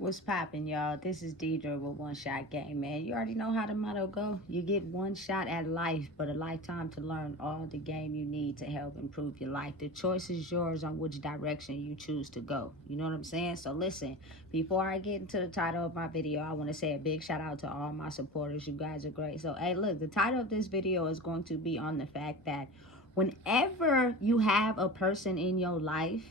What's poppin', y'all? This is Deidre with One Shot Game, man. You already know how the motto go. You get one shot at life, but a lifetime to learn all the game you need to help improve your life. The choice is yours on which direction you choose to go. You know what I'm saying? So listen, before I get into the title of my video, I want to say a big shout out to all my supporters. You guys are great. So, hey, look, the title of this video is going to be on the fact that whenever you have a person in your life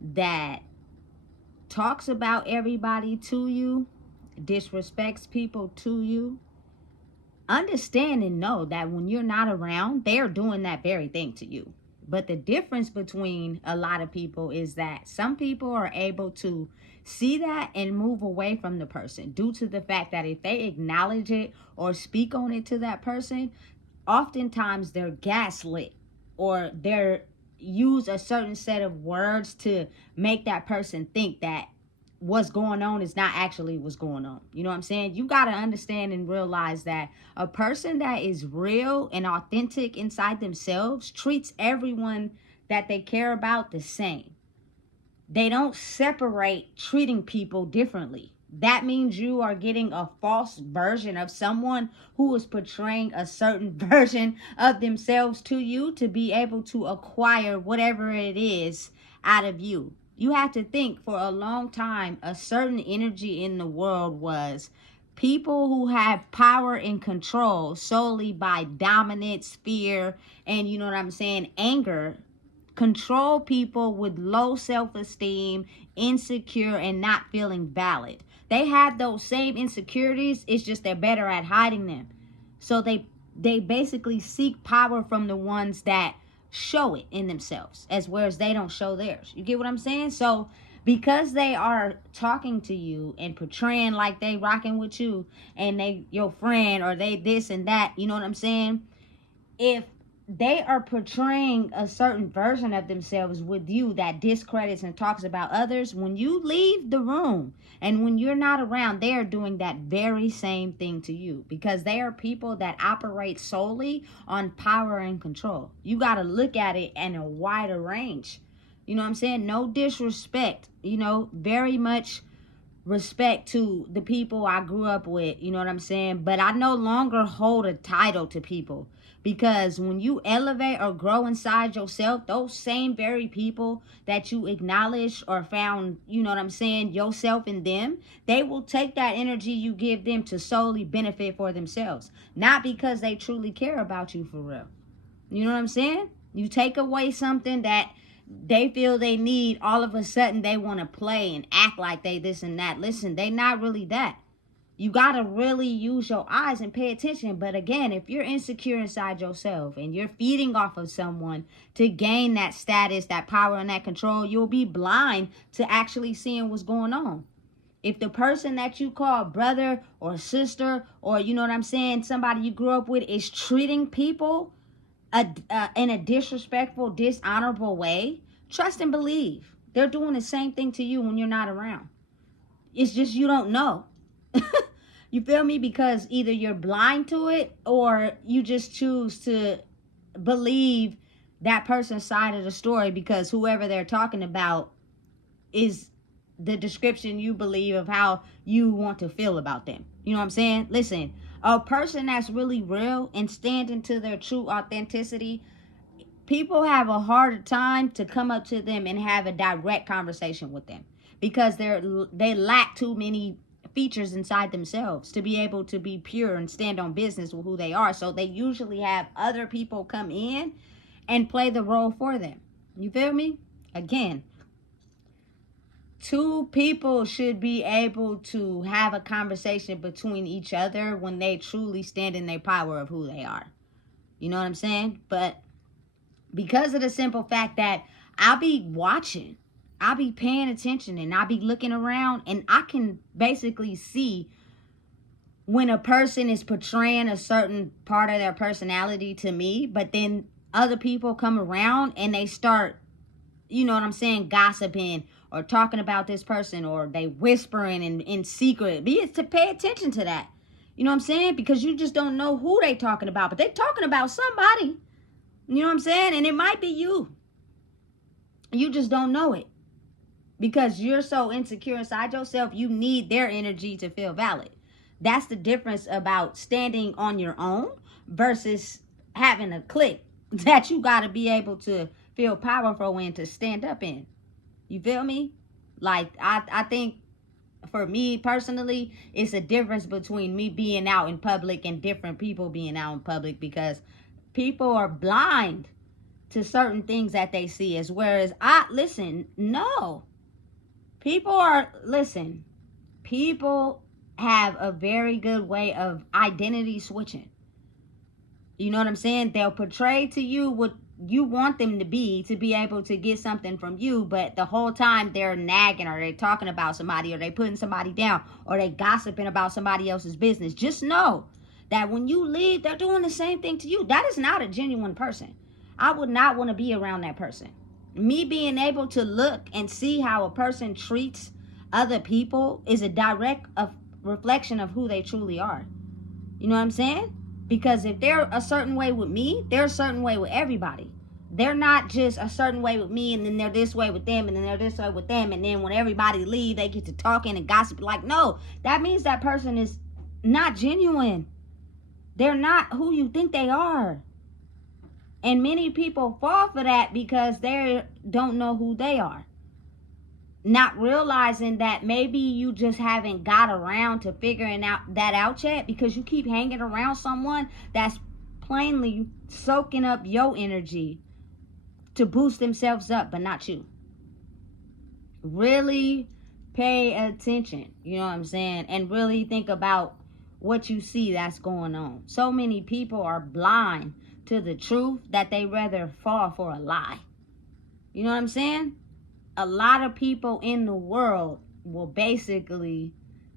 that talks about everybody to you, disrespects people to you, understand and know that when you're not around, they're doing that very thing to you. But the difference between a lot of people is that some people are able to see that and move away from the person due to the fact that if they acknowledge it or speak on it to that person, oftentimes they're gaslit or they're use a certain set of words to make that person think that what's going on is not actually what's going on. You know what I'm saying? You got to understand and realize that a person that is real and authentic inside themselves treats everyone that they care about the same. They don't separate treating people differently. That means you are getting a false version of someone who is portraying a certain version of themselves to you to be able to acquire whatever it is out of you. You have to think for a long time, a certain energy in the world was people who have power and control solely by dominance, fear, and you know what I'm saying, anger, control people with low self-esteem, insecure, and not feeling valid. They have those same insecurities. It's just they're better at hiding them. So they basically seek power from the ones that show it in themselves, as whereas they don't show theirs. You get what I'm saying? So because they are talking to you and portraying like they rocking with you and they your friend or they this and that, you know what I'm saying? If they are portraying a certain version of themselves with you that discredits and talks about others, when you leave the room and when you're not around, they are doing that very same thing to you because they are people that operate solely on power and control. You got to look at it in a wider range. You know what I'm saying? No disrespect, very much respect to the people I grew up with, you know what I'm saying? But I no longer hold a title to people because when you elevate or grow inside yourself, those same very people that you acknowledge or found, you know what I'm saying, yourself in them, they will take that energy you give them to solely benefit for themselves, not because they truly care about you for real. You know what I'm saying? You take away something that they feel they need, all of a sudden they want to play and act like they this and that. Listen, they not really that. You got to really use your eyes and pay attention. But again, if you're insecure inside yourself and you're feeding off of someone to gain that status, that power, and that control, you'll be blind to actually seeing what's going on. If the person that you call brother or sister or, you know what I'm saying, somebody you grew up with is treating people in a disrespectful, dishonorable way, trust and believe they're doing the same thing to you when you're not around. It's just you don't know. You feel me? Because either you're blind to it or you just choose to believe that person's side of the story because whoever they're talking about is the description you believe of how you want to feel about them. You know what I'm saying? Listen, a person that's really real and standing to their true authenticity, people have a harder time to come up to them and have a direct conversation with them because they lack too many features inside themselves to be able to be pure and stand on business with who they are. So they usually have other people come in and play the role for them. You feel me? Again, two people should be able to have a conversation between each other when they truly stand in their power of who they are. You know what I'm saying? But because of the simple fact that I'll be watching, I'll be paying attention, and I'll be looking around, and I can basically see when a person is portraying a certain part of their personality to me, but then other people come around and they start, you know what I'm saying, gossiping or talking about this person, or they whispering in secret. Be it to pay attention to that. You know what I'm saying? Because you just don't know who they talking about, but they talking about somebody. You know what I'm saying? And it might be you. You just don't know it. because you're so insecure inside yourself, you need their energy to feel valid. That's the difference about standing on your own versus having a clique that you got to be able to feel powerful in to stand up in. You feel me? Like, I think for me personally, it's a difference between me being out in public and different people being out in public, because people are blind to certain things that they see. As whereas no, people have a very good way of identity switching. You know what I'm saying? They'll portray to you what you want them to be able to get something from you, but the whole time they're nagging, or they talking about somebody, or they putting somebody down, or they gossiping about somebody else's business. Just know that when you leave, they're doing the same thing to you. That is not a genuine person. I would not want to be around that person. Me being able to look and see how a person treats other people is a direct reflection of who they truly are. You know what I'm saying? Because if they're a certain way with me, they're a certain way with everybody. They're not just a certain way with me and then they're this way with them and then they're this way with them, and then when everybody leave, they get to talking and gossip. Like, no, that means that person is not genuine. They're not who you think they are. And many people fall for that because they don't know who they are. Not realizing that maybe you just haven't got around to figuring that out yet, because you keep hanging around someone that's plainly soaking up your energy to boost themselves up, but not you. Really pay attention, you know what I'm saying? And really think about what you see that's going on. So many people are blind to the truth that they rather fall for a lie. You know what I'm saying? A lot of people in the world will basically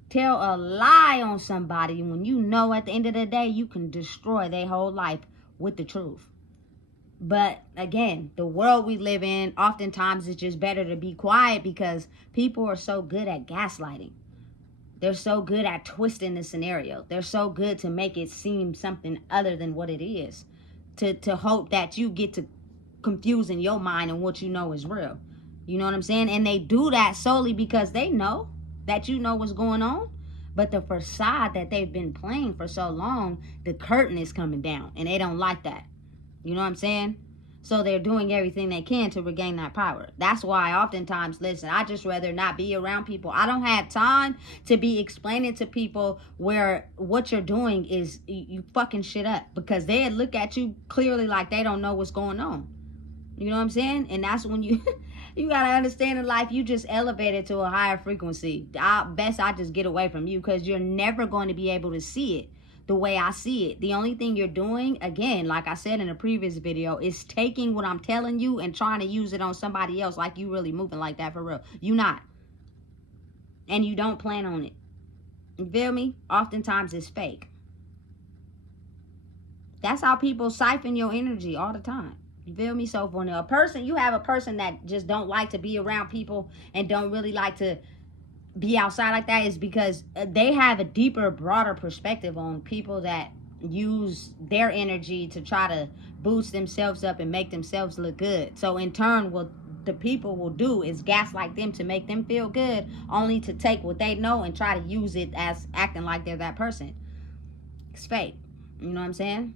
tell a lie on somebody when you know at the end of the day you can destroy their whole life with the truth. But again, the world we live in, oftentimes it's just better to be quiet because people are so good at gaslighting. They're so good at twisting the scenario. They're so good to make it seem something other than what it is, to hope that you get to confusing your mind and what you know is real. You know what I'm saying? And they do that solely because they know that you know what's going on. But the facade that they've been playing for so long, the curtain is coming down. And they don't like that. You know what I'm saying? So they're doing everything they can to regain that power. That's why oftentimes, listen, I just rather not be around people. I don't have time to be explaining to people where what you're doing is you fucking shit up. Because they look at you clearly like they don't know what's going on. You know what I'm saying? And that's when you gotta understand in life, you just elevated to a higher frequency. I just get away from you, because you're never going to be able to see it the way I see it. The only thing you're doing, again, like I said in a previous video, is taking what I'm telling you and trying to use it on somebody else like you really moving like that for real. You not. And you don't plan on it. You feel me? Oftentimes it's fake. That's how people siphon your energy all the time. You feel me? So when you have a person that just don't like to be around people and don't really like to be outside like that, is because they have a deeper, broader perspective on people that use their energy to try to boost themselves up and make themselves look good. So in turn, what the people will do is gaslight them to make them feel good, only to take what they know and try to use it as acting like they're that person. It's fake. You know what I'm saying?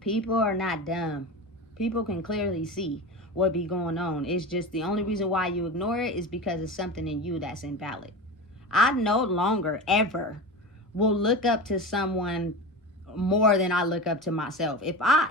People are not dumb. People can clearly see what be going on. It's just the only reason why you ignore it is because it's something in you that's invalid. I no longer ever will look up to someone more than I look up to myself. If I,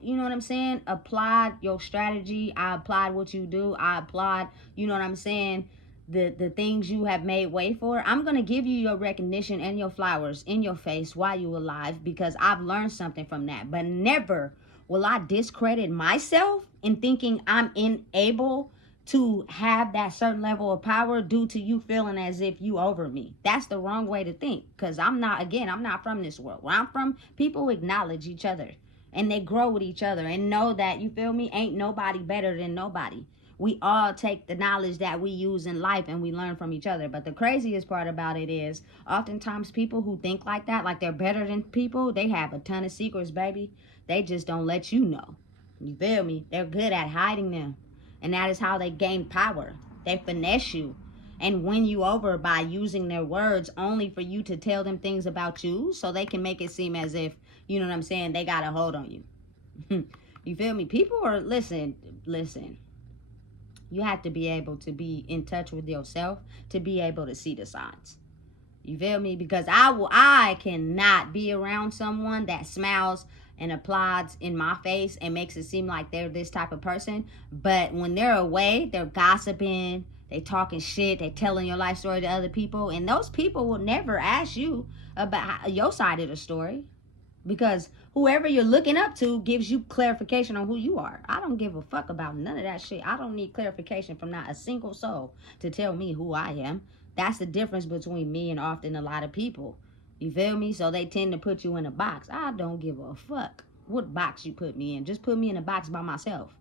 you know what I'm saying, applied your strategy, I applied what you do, I applied, you know what I'm saying, the things you have made way for, I'm going to give you your recognition and your flowers in your face while you're alive, because I've learned something from that. But never will I discredit myself in thinking I'm unable to have that certain level of power due to you feeling as if you over me. That's the wrong way to think, because I'm not from this world. Where I'm from, people acknowledge each other and they grow with each other and know that, you feel me, ain't nobody better than nobody. We all take the knowledge that we use in life and we learn from each other. But the craziest part about it is, oftentimes people who think like that, like they're better than people, they have a ton of secrets, baby. They just don't let you know. You feel me? They're good at hiding them. And that is how they gain power. They finesse you and win you over by using their words only for you to tell them things about you so they can make it seem as if, you know what I'm saying, they got a hold on you. You feel me? People are, listen. You have to be able to be in touch with yourself to be able to see the signs. You feel me? Because I cannot be around someone that smiles and applauds in my face and makes it seem like they're this type of person. But when they're away, they're gossiping, they talking shit, they telling your life story to other people. And those people will never ask you about your side of the story. Because whoever you're looking up to gives you clarification on who you are. I don't give a fuck about none of that shit. I don't need clarification from not a single soul to tell me who I am. That's the difference between me and often a lot of people. You feel me? So they tend to put you in a box. I don't give a fuck what box you put me in. Just put me in a box by myself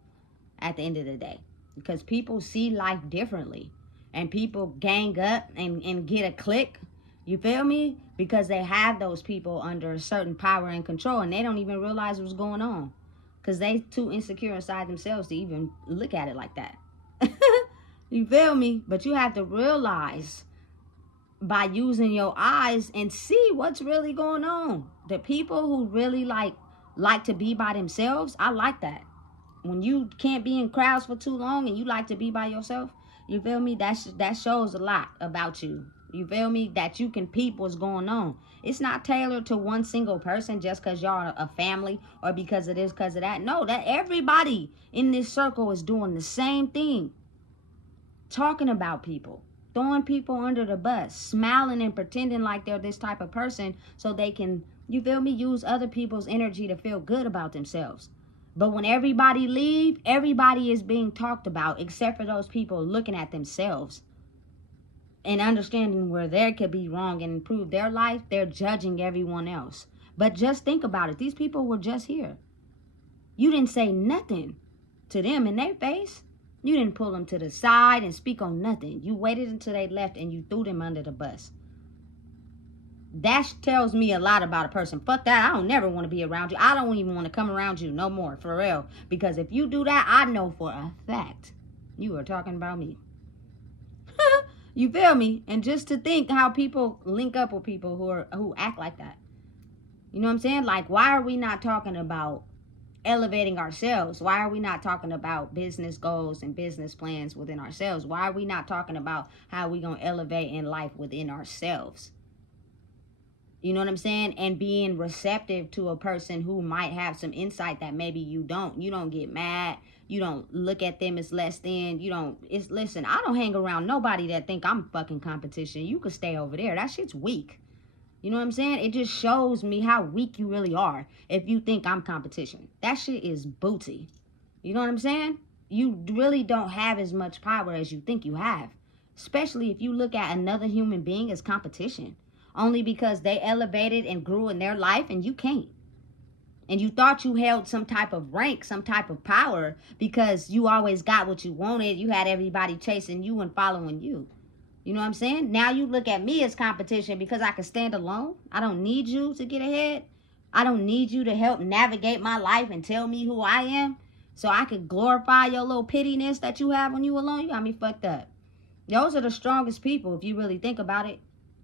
at the end of the day. Because people see life differently. And people gang up and get a click. You feel me? Because they have those people under a certain power and control, and they don't even realize what's going on. Because they too insecure inside themselves to even look at it like that. You feel me? But you have to realize by using your eyes and see what's really going on. The people who really like to be by themselves, I like that. When you can't be in crowds for too long and you like to be by yourself, you feel me? That shows a lot about you. You feel me? That you can peep what's going on. It's not tailored to one single person just because y'all are a family or because it is because of that. No, that everybody in this circle is doing the same thing. Talking about people. Throwing people under the bus. Smiling and pretending like they're this type of person so they can, you feel me, use other people's energy to feel good about themselves. But when everybody leave, everybody is being talked about except for those people looking at themselves. And understanding where they could be wrong and improve their life, they're judging everyone else. But just think about it. These people were just here. You didn't say nothing to them in their face. You didn't pull them to the side and speak on nothing. You waited until they left and you threw them under the bus. That tells me a lot about a person. Fuck that. I don't never want to be around you. I don't even want to come around you no more, for real. Because if you do that, I know for a fact you are talking about me. You feel me? And just to think how people link up with people who act like that. You know what I'm saying? Like, why are we not talking about elevating ourselves? Why are we not talking about business goals and business plans within ourselves? Why are we not talking about how we gonna elevate in life within ourselves? You know what I'm saying? And being receptive to a person who might have some insight that maybe you don't. You don't get mad. You don't look at them as less than. Listen, I don't hang around nobody that think I'm fucking competition. You could stay over there. That shit's weak. You know what I'm saying? It just shows me how weak you really are if you think I'm competition. That shit is booty. You know what I'm saying? You really don't have as much power as you think you have. Especially if you look at another human being as competition. Only because they elevated and grew in their life and you can't. And you thought you held some type of rank, some type of power because you always got what you wanted. You had everybody chasing you and following you. You know what I'm saying? Now you look at me as competition because I can stand alone. I don't need you to get ahead. I don't need you to help navigate my life and tell me who I am. So I could glorify your little pittiness that you have when you alone. You got me fucked up. Those are the strongest people if you really think about it.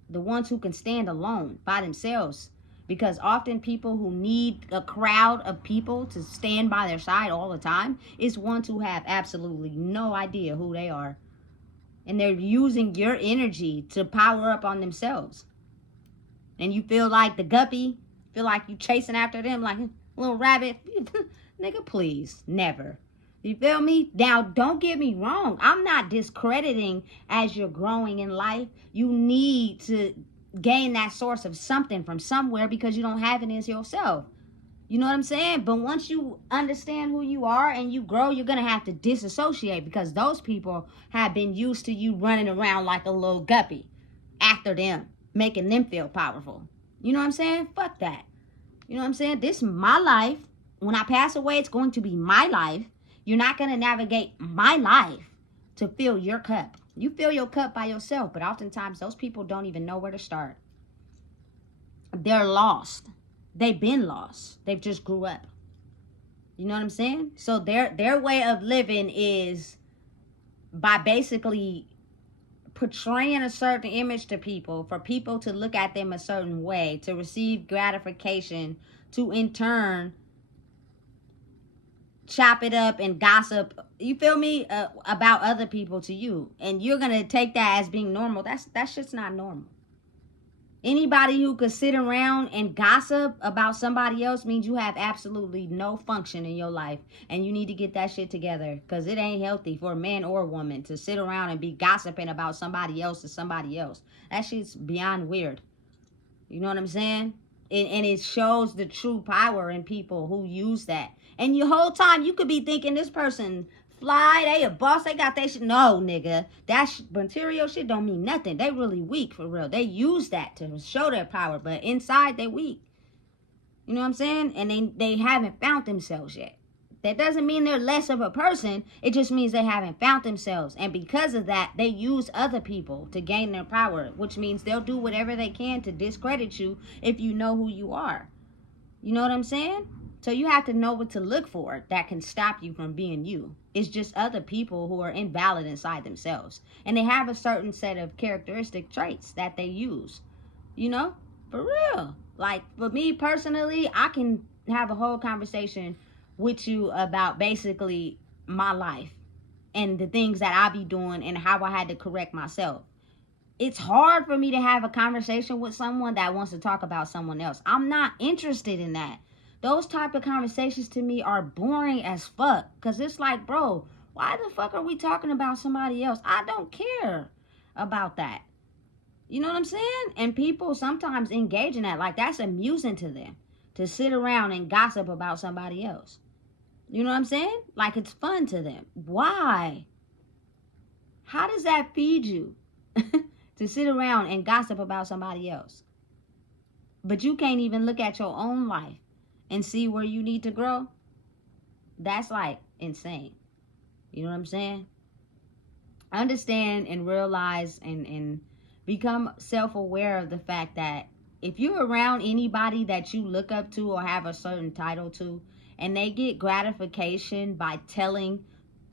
The ones who can stand alone by themselves. Because often people who need a crowd of people to stand by their side all the time is ones who have absolutely no idea who they are. And they're using your energy to power up on themselves. And you feel like the guppy, feel like you chasing after them like a little rabbit. Nigga, please, never. You feel me? Now, don't get me wrong. I'm not discrediting as you're growing in life. You need to gain that source of something from somewhere because you don't have it in yourself. You know what I'm saying? But once you understand who you are and you grow, you're going to have to disassociate because those people have been used to you running around like a little guppy after them, making them feel powerful. You know what I'm saying? Fuck that. You know what I'm saying? This is my life. When I pass away, it's going to be my life. You're not going to navigate my life to fill your cup. You fill your cup by yourself, but oftentimes those people don't even know where to start. They're lost. They've been lost. They've just grew up. You know what I'm saying? So their way of living is by basically portraying a certain image to people, for people to look at them a certain way, to receive gratification, to in turn chop it up and gossip, you feel me, about other people to you, and you're gonna take that as being normal. That shit's not normal. Anybody who could sit around and gossip about somebody else means you have absolutely no function in your life, and you need to get that shit together, because it ain't healthy for a man or a woman to sit around and be gossiping about somebody else to somebody else. That shit's beyond weird. You know what I'm saying? And it shows the true power in people who use that. And your whole time you could be thinking this person fly, they a boss, they got that shit. No, nigga, that material shit don't mean nothing. They really weak for real. They use that to show their power, but inside they weak. You know what I'm saying? And they haven't found themselves yet. That doesn't mean they're less of a person. It just means they haven't found themselves. And because of that, they use other people to gain their power, which means they'll do whatever they can to discredit you if you know who you are. You know what I'm saying? So you have to know what to look for that can stop you from being you. It's just other people who are invalid inside themselves. And they have a certain set of characteristic traits that they use. You know? For real. Like, for me personally, I can have a whole conversation with you about basically my life and the things that I be doing and how I had to correct myself. It's hard for me to have a conversation with someone that wants to talk about someone else. I'm not interested in that. Those type of conversations to me are boring as fuck, because it's like, bro, why the fuck are we talking about somebody else? I don't care about that. You know what I'm saying? And people sometimes engage in that. Like, that's amusing to them, to sit around and gossip about somebody else. You know what I'm saying? Like, it's fun to them. Why? How does that feed you? To sit around and gossip about somebody else. But you can't even look at your own life and see where you need to grow. That's like insane. You know what I'm saying? Understand and realize and become self-aware of the fact that if you're around anybody that you look up to or have a certain title to, and they get gratification by telling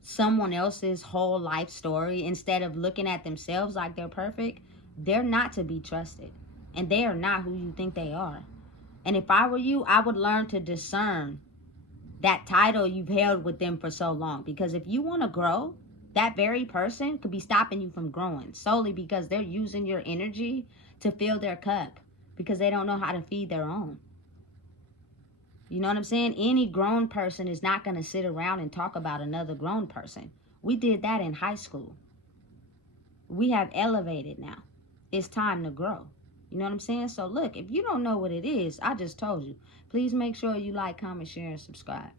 someone else's whole life story instead of looking at themselves like they're perfect, they're not to be trusted. And they are not who you think they are. And if I were you, I would learn to discern that title you've held with them for so long. Because if you want to grow, that very person could be stopping you from growing solely because they're using your energy to fill their cup because they don't know how to feed their own. You know what I'm saying? Any grown person is not going to sit around and talk about another grown person. We did that in high school. We have elevated now. It's time to grow. You know what I'm saying? So look, if you don't know what it is, I just told you. Please make sure you like, comment, share, and subscribe.